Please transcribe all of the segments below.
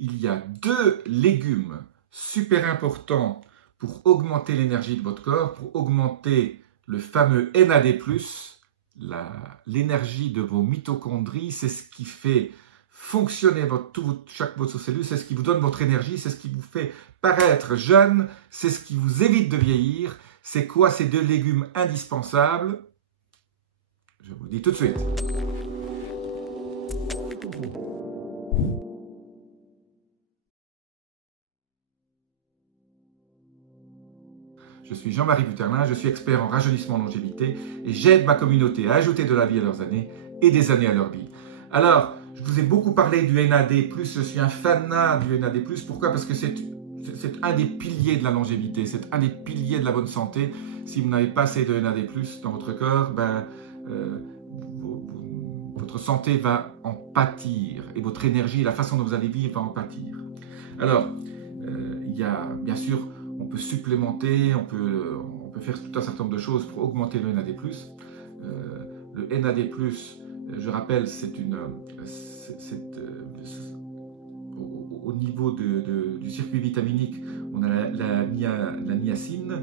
il y a 2 légumes super importants pour augmenter l'énergie de votre corps, pour augmenter le fameux NAD+, l'énergie de vos mitochondries. C'est ce qui fait fonctionner chaque de vos cellules, c'est ce qui vous donne votre énergie, c'est ce qui vous fait paraître jeune, c'est ce qui vous évite de vieillir. C'est quoi ces 2 légumes indispensables? Je vous le dis tout de suite. Je suis Jean-Marie Buterlin, je suis expert en rajeunissement longévité et j'aide ma communauté à ajouter de la vie à leurs années et des années à leur vie. Alors, je vous ai beaucoup parlé du NAD+, je suis un fanat du NAD+. Pourquoi? Parce que c'est un des piliers de la longévité, c'est un des piliers de la bonne santé. Si vous n'avez pas assez de NAD+, dans votre corps, votre santé va en pâtir et votre énergie, la façon dont vous allez vivre va en pâtir. Alors, il y a bien sûr, on peut supplémenter, on peut faire tout un certain nombre de choses pour augmenter le NAD+. Le NAD+, je rappelle, au niveau du circuit vitaminique, on a la niacine,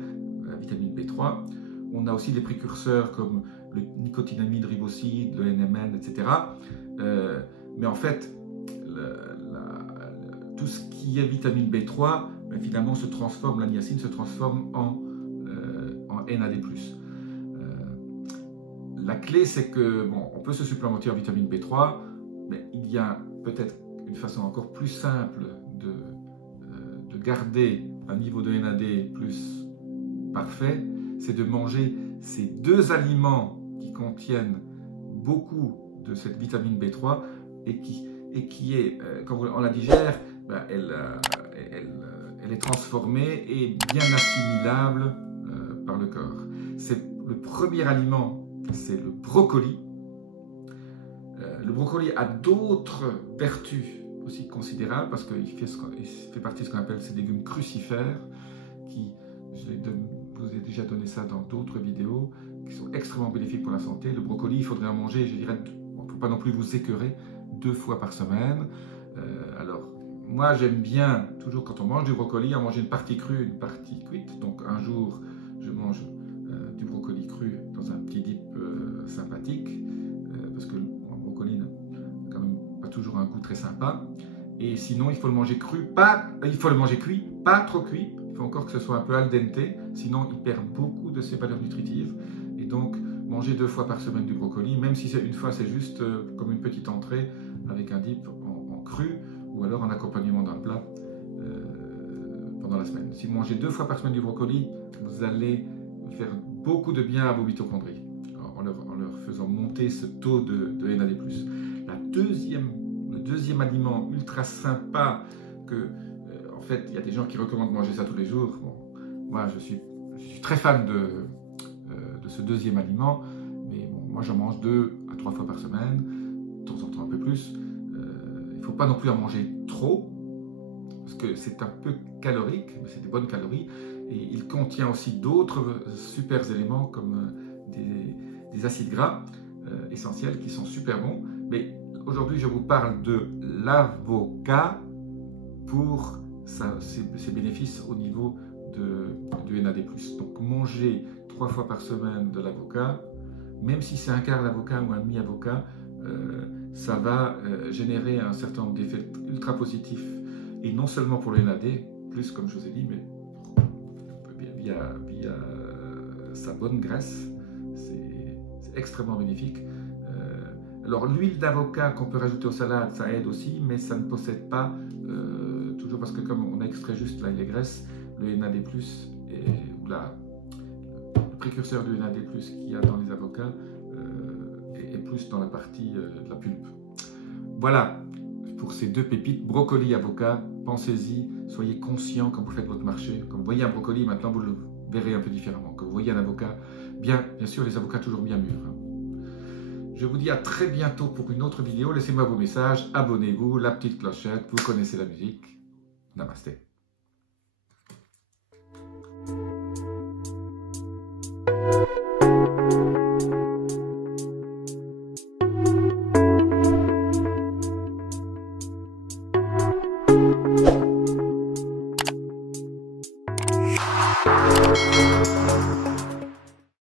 la vitamine B3. On a aussi des précurseurs comme le nicotinamide riboside, le NMN, etc. Mais en fait, tout ce qui est vitamine B3, finalement, la niacine se transforme en NAD+. La clé, c'est que, bon, on peut se supplémenter en vitamine B3, mais il y a peut-être une façon encore plus simple de garder un niveau de NAD+ parfait, c'est de manger ces 2 aliments qui contiennent beaucoup de cette vitamine B3 et qui est, quand on la digère, elle est transformée et bien assimilable par le corps. Le premier aliment, c'est le brocoli. Le brocoli a d'autres vertus aussi considérables parce qu'il fait partie de ce qu'on appelle ces légumes crucifères qui, je vous ai déjà donné ça dans d'autres vidéos, qui sont extrêmement bénéfiques pour la santé. Le brocoli, il faudrait en manger, je dirais, il ne faut pas non plus vous écœurer, 2 fois par semaine. Alors, moi j'aime bien, toujours quand on mange du brocoli, en manger une partie crue, une partie cuite. Donc un jour, je mange du brocoli cru dans un petit dip sympathique, parce que le brocoli n'a quand même pas toujours un goût très sympa. Et sinon, il faut le manger cru, il faut le manger cuit, pas trop cuit. Il faut encore que ce soit un peu al dente, sinon il perd beaucoup de ses valeurs nutritives. Et donc, manger 2 fois par semaine du brocoli, même si une fois c'est juste comme une petite entrée avec un dip en cru, ou alors en accompagnement d'un plat pendant la semaine. Si vous mangez 2 fois par semaine du brocoli, vous allez faire beaucoup de bien à vos mitochondries, en leur faisant monter ce taux de NAD+. Le deuxième aliment ultra sympa en fait, il y a des gens qui recommandent de manger ça tous les jours. Bon, moi, je suis très fan de ce deuxième aliment, mais bon, moi, j'en mange 2 à 3 fois par semaine, de temps en temps un peu plus. Il ne faut pas non plus en manger trop, parce que c'est un peu calorique, mais c'est des bonnes calories, et il contient aussi d'autres super éléments comme des acides gras essentiels qui sont super bons. Mais aujourd'hui, je vous parle de l'avocat pour ses bénéfices au niveau du NAD+. Donc manger 3 fois par semaine de l'avocat, même si c'est un quart d'avocat ou un demi-avocat, ça va générer un certain nombre d'effets ultra positifs, et non seulement pour le NAD+, comme je vous ai dit, mais via sa bonne graisse, c'est extrêmement bénéfique. Alors l'huile d'avocat qu'on peut rajouter aux salades, ça aide aussi, mais ça ne possède pas, toujours parce que comme on a extrait juste là les graisses, le NAD+, ou le précurseur du NAD+, qu'il y a dans les avocats, est plus dans la partie de la pulpe. Voilà, pour ces 2 pépites, brocoli, avocat, pensez-y, soyez conscient quand vous faites votre marché. Quand vous voyez un brocoli, maintenant vous le verrez un peu différemment. Quand vous voyez un avocat, bien sûr les avocats toujours bien mûrs. Je vous dis à très bientôt pour une autre vidéo. Laissez-moi vos messages, abonnez-vous, la petite clochette, vous connaissez la musique. Namasté.